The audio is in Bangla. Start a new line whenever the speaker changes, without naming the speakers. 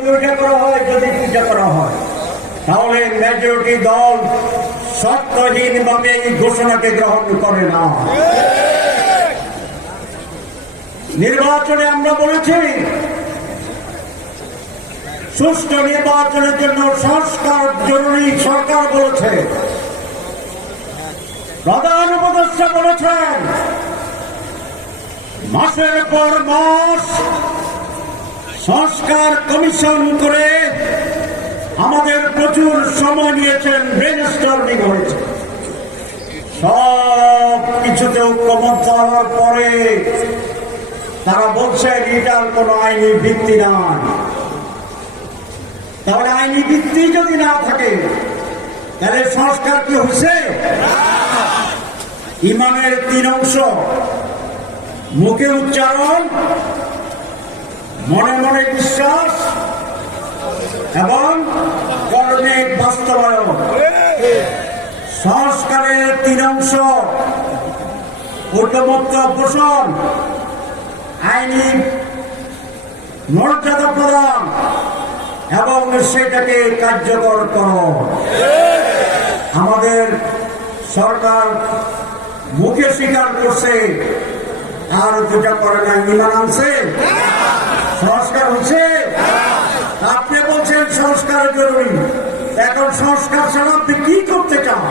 পূজা করা হয়, যদি পূজা করা হয়। তাহলে মেজরিটি দল এই ঘোষণাকে গ্রহণ করে না। নির্বাচনে আমরা বলেছি, সুষ্ঠু নির্বাচনের জন্য সংস্কার জরুরি সরকার বলেছে। প্রধান উপদেষ্টা বলেছেন, মাসের পর মাস সংস্কার কমিশন করে আমাদের প্রচুর সময় নিয়েছেন ব্রেন হয়েছে। সব কিছুতে ঐক্যমত হওয়ার পরে তারা বলছে এটার কোনো আইনি ভিত্তি নাই। তাহলে আইনি ভিত্তি যদি না থাকে, তাহলে সংস্কার কি হচ্ছে ইমানের তিন অংশ, মুখে উচ্চারণ মনে মনে বিশ্বাস এবং কর্মে বাস্তবায়ন। সংস্কারের তিন অংশ। ঐক্যমত্য পোষণ। আইনি মর্যাদা প্রদান। এবং সেটাকে কার্যকর করো। আমাদের সরকার মুখে স্বীকার করছে, আর যেটা করে না ইমান আনছে। সংস্কার হচ্ছে? আপনি বলছেন সংস্কার জরুরি। এখন সংস্কার ছাড়া কি করতে চান?